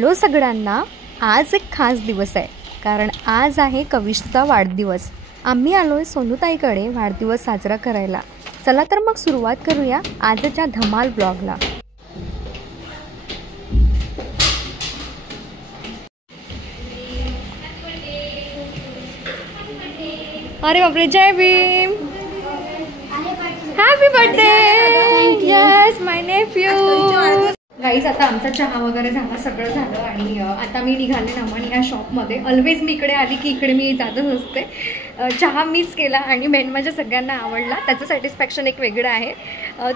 Hello सगळ्यांना, आज एक खास दिवस आहे कारण आज आहे कविशचा वाढदिवस। आम्ही आलोय सोनूताईकडे वाढदिवस साजरा करायला। चला तर मग सुरुवात करूया आजच्या धमाल ब्लॉगला। अरे बापरे, जय Bhim, happy birthday, yes my nephew. Guys आता आमचा चहा वगैरे झाला, सगळं झालं आणि आता मी निघाले नमन या शॉपमध्ये। ऑलवेज मी इकडे आली की इकडे मी जातच असते। चहा मीच केला आणि मेन म्हणजे सगळ्यांना आवडला, त्याचं सॅटिस्फॅक्शन एक वेगळं आहे।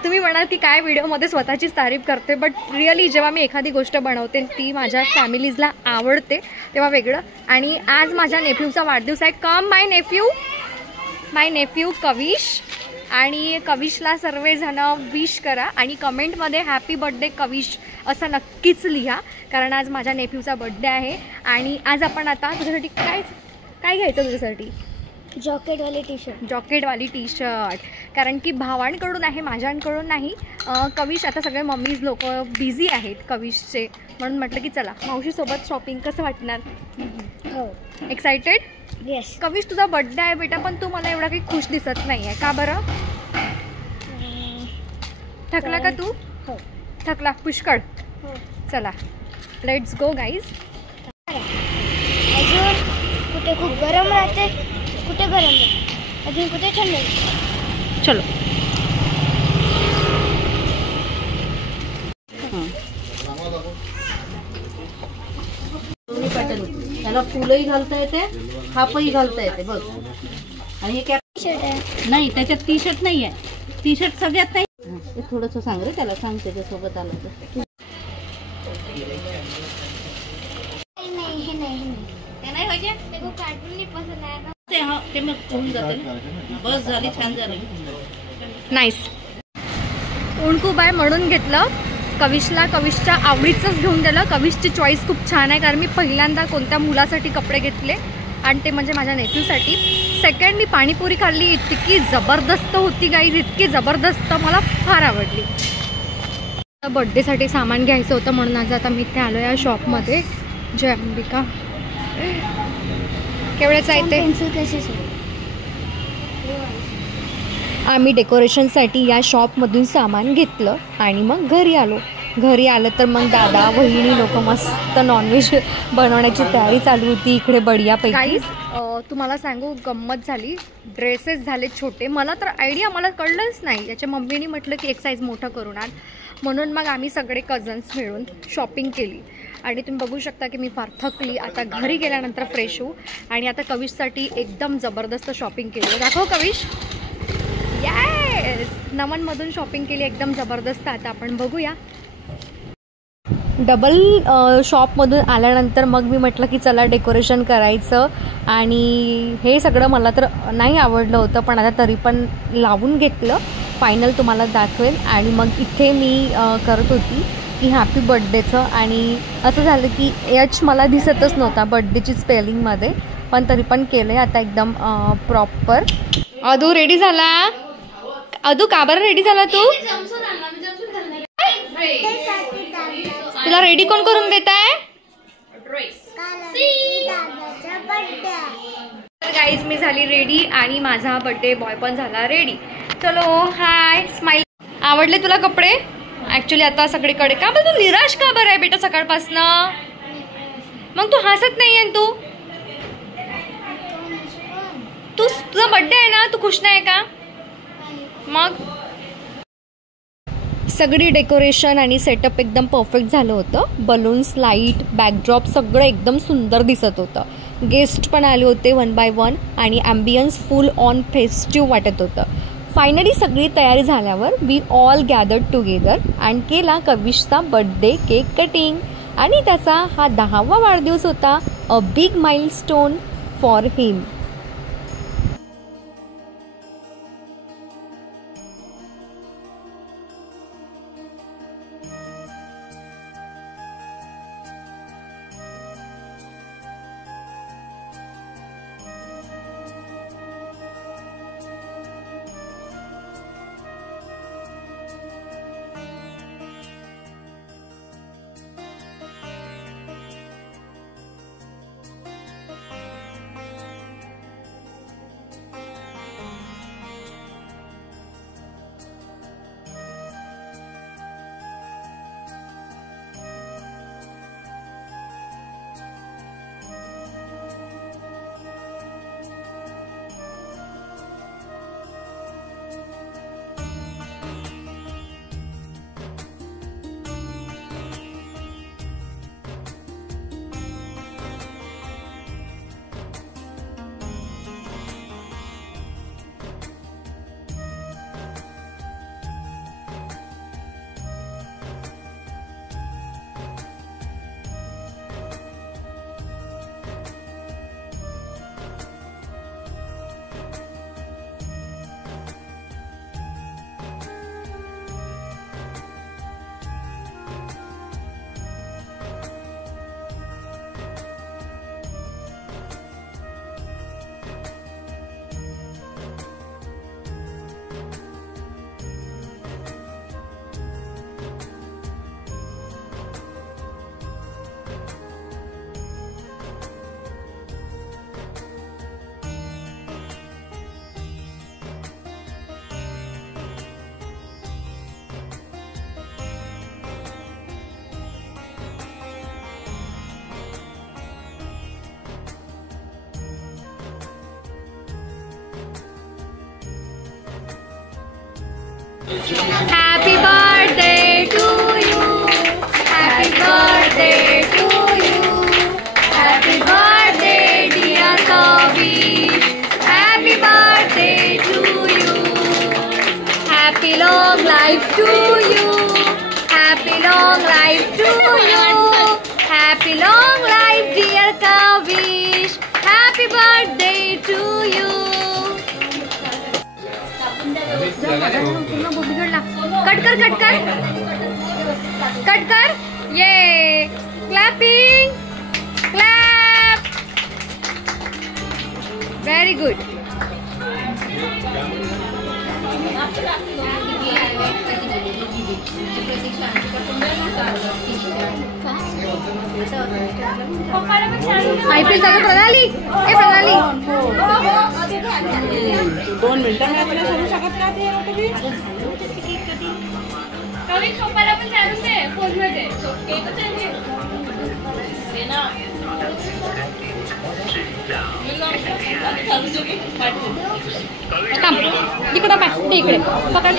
तुम्ही म्हणाल की काय व्हिडिओमध्ये स्वतःचीच तारीफ करते, बट रिअली जेव्हा मी एखादी गोष्ट बनवते ती माझ्या फॅमिलीजला आवडते तेव्हा वेगळं। आणि आज माझ्या नेफ्यूचा वाढदिवस आहे। कम माय नेफ्यू कविश, आणि कविशला सर्वजण विश करा आणि कमेंटमध्ये हॅपी बर्थडे कविश असं नक्कीच लिहा, कारण आज माझ्या नेफ्यूचा बर्थडे आहे। आणि आज आपण आता तुझ्यासाठी काय घ्यायचं तुझ्यासाठी? जॉकेटवाली टी शर्ट, कारण की भावांकडून आहे, माझ्यांकडून नाही। कविश आता सगळे मम्मीज लोक बिझी आहेत कविशचे, म्हणून म्हटलं की चला मावशीसोबत शॉपिंग। कसं वाटणार? हो, एक्साइटेड? येस। कविश तुझा बर्थडे आहे बेटा, पण तू मला एवढा काही खुश दिसत नाही आहे का बरं? थकला का तू? हो, थकला पुष्कळ? हो। चला लेट्स गो गाईज। अजून कुठे खूप गरम राहते, कुठे गरम राहते, अजून कुठे थंड राहते। चलो। त्याला फुलही घालता येते, हापही घालता येते बघ। आणि हे कॅप शर्ट आहे नाही, त्याच्यात टी शर्ट नाही आहे, टी शर्ट सगळ्यात नाही। ते थोडंसं सांग रे त्याला, सांग त्याच्यासोबत आलं तर। नाही, हे नाही, ते नाही पाहिजे, ते खूप कार्टून नाही पसंत आहे ना। ते मग होऊन जाते ना। बस झाली, छान झालं, नाईस। ऊन खूप आहे म्हणून घेतलं कविशला, कविशच्या आवडीचंच घेऊन दिलं। कविशची चॉईस खूप छान आहे, कारण मी पहिल्यांदा कोणत्या मुलासाठी कपडे घेतले आणि ते म्हणजे माझ्या नेफ्यूसाठी। सेकंड मी पाणीपुरी खाल्ली, इतकी जबरदस्त होती गाईज, इतकी जबरदस्त, मला फार आवडली। बर्थडेसाठी सामान घ्यायचं होतं म्हणून आज आता मी इथे आलो या शॉपमध्ये। जय अंबिका। केवढ्याचं आहे ते? पेन्सिल कशी आम्ही डेकोरेशनसाठी या शॉपमधून सामान घेतलं आणि मग घरी आलो। घरी आलं तर मग दादा वहिनी लोक मस्त नॉनव्हेज बनवण्याची तयारी चालू होती इकडे बढियापैकी। तुम्हाला सांगू गंमत झाली, ड्रेसेस झाले छोटे। मला तर आयडिया मला कळलंच नाही, याच्या मम्मीने म्हटलं की एक साईज मोठं करून आण, म्हणून मग आम्ही सगळे कझन्स मिळून शॉपिंग केली। आणि तुम्ही बघू शकता की मी फार थकली, आता घरी गेल्यानंतर फ्रेश होऊ। आणि आता कविशसाठी एकदम जबरदस्त शॉपिंग केली। दाखव कविश। येस, नमनमधून शॉपिंग केली एकदम जबरदस्त। आता आपण बघूया। डबल शॉपमधून आल्यानंतर मग मी म्हटलं की चला डेकोरेशन करायचं, आणि हे सगळं मला तर नाही आवडलं होतं, पण आता तरी पण लावून घेतलं। फायनल तुम्हाला दाखवेल। आणि मग इथे मी करत होती की हॅपी बर्थडेचं, आणि असं झालं की एच मला दिसतच नव्हता बर्थडेची स्पेलिंगमध्ये, पण तरी पण केलं आता एकदम प्रॉपर। अदू रेडी झाला? अदू का बरं रेडी झाला तू? तुला रेडी कोण करून देत आहे? तर गाईज मी झाली रेडी आणि माझा बर्थडे बॉय पण झाला रेडी। चलो हाय स्माइल। आवडले तुला कपडे? ऍक्च्युली आता सगळीकडे का बरं तू निराश का बरं आहे बेटा सकाळपासनं? मग तू हसत नाहीये तू? तुझा बर्थडे आहे ना, तू खुश नाही का? मग सगळी डेकोरेशन आणि सेटअप एकदम परफेक्ट झालं होतं। बलून्स, लाईट, बॅकड्रॉप सगळं एकदम सुंदर दिसत होतं। गेस्ट पण आले होते 1 by 1 आणि ॲम्बियन्स फुल ऑन फेस्टिव्ह वाटत होतं। फायनली सगळी तयारी झाल्यावर we all gathered together and केला कविशचा बर्थडे केक कटिंग, आणि त्याचा हा 10वा वाढदिवस होता। A big milestone for him. Happy birthday to you, happy birthday to you, happy birthday dear Kavish, happy birthday to you, happy long life to you, happy long life to you, happy long life dear Kavish, happy birthday to you. Cut कर cut कर cut कर. ये clapping clap. Very good. IPL चालू. प्रणाली ए प्रणाली 2 मिनिटं मी करू शकत का ते तुम्ही कवी सोपाला पण चालू आहे फोन मध्ये केक चालू आहे ना. इकडे पाय इकडे पकड.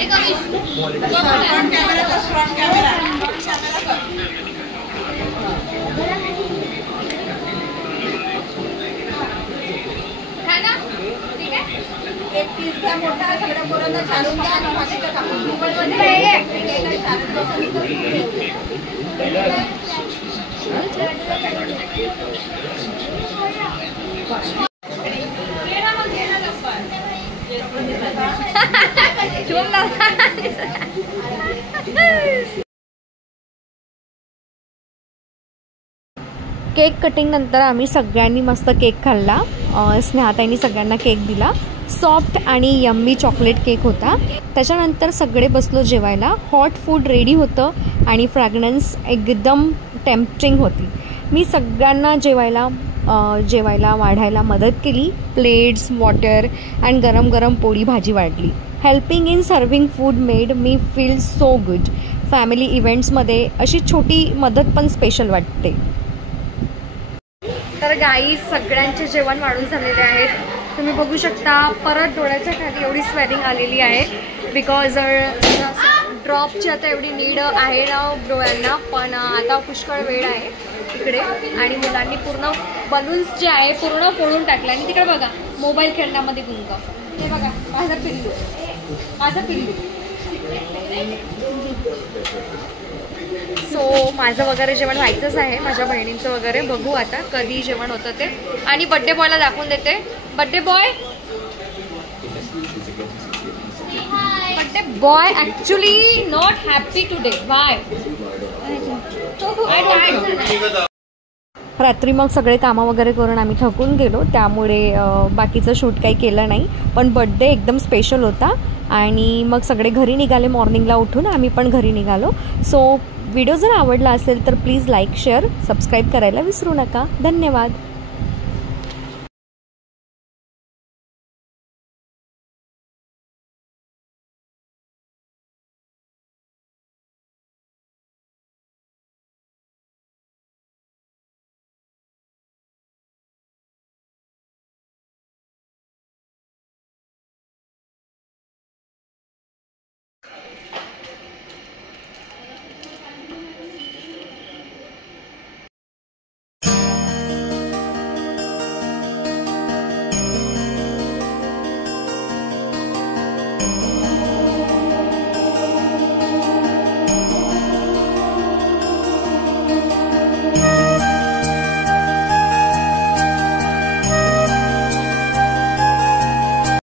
केक कटिंग नंतर आम्ही सगळ्यांनी मस्त केक खाल्ला. स्नेहाताईंनी सगळ्यांना केक दिला. सॉफ्ट आणि यम्मी चॉकलेट केक होता. त्याच्यानंतर सगळे बसलो जेवायला. हॉट फूड रेडी होतं आणि फ्रॅग्रन्स एकदम टेम्पटिंग होती. मी सगळ्यांना जेवायला वाढायला मदत केली. प्लेट्स, वॉटर अँड गरम गरम पोळी भाजी वाढली. Helping in serving food made me feel so good. Family इव्हेंट्समध्ये अशी छोटी मदत पण स्पेशल वाटते. तर गाई सगळ्यांचे जेवण वाढून झालेले आहेत. तुम्ही बघू शकता परत डोळ्याच्या खाली एवढी स्वेलिंग आलेली आहे. बिकॉज ड्रॉपची आता एवढी नीड आहे ना डोळ्यांना. पण आता पुष्कळ वेळ आहे तिकडे आणि मुलांनी पूर्ण बलून्स जे आहे पूर्ण फोडून टाकले. आणि तिकडे बघा मोबाईल खेळण्यामध्ये गुंग. हे बघा माझं पिल्लू. सो माझं वगैरे जेवण व्हायचंच आहे. माझ्या बहिणींचं वगैरे बघू आता कधी जेवण होतं ते. आणि बड्डे बॉयला दाखवून देते. Birthday boy actually not happy today. Y? रात्री मग सगळे कामं वगैरे करून आम्ही थकून गेलो. त्यामुळे बाकीचं शूट काही केलं नाही. पण बड्डे एकदम स्पेशल होता. आणि मग सगळे घरी निघाले. मॉर्निंगला उठून आम्ही पण घरी निघालो. सो व्हिडिओ जर आवडला असेल तर प्लीज लाईक, शेअर, सबस्क्राईब करायला विसरू नका. धन्यवाद.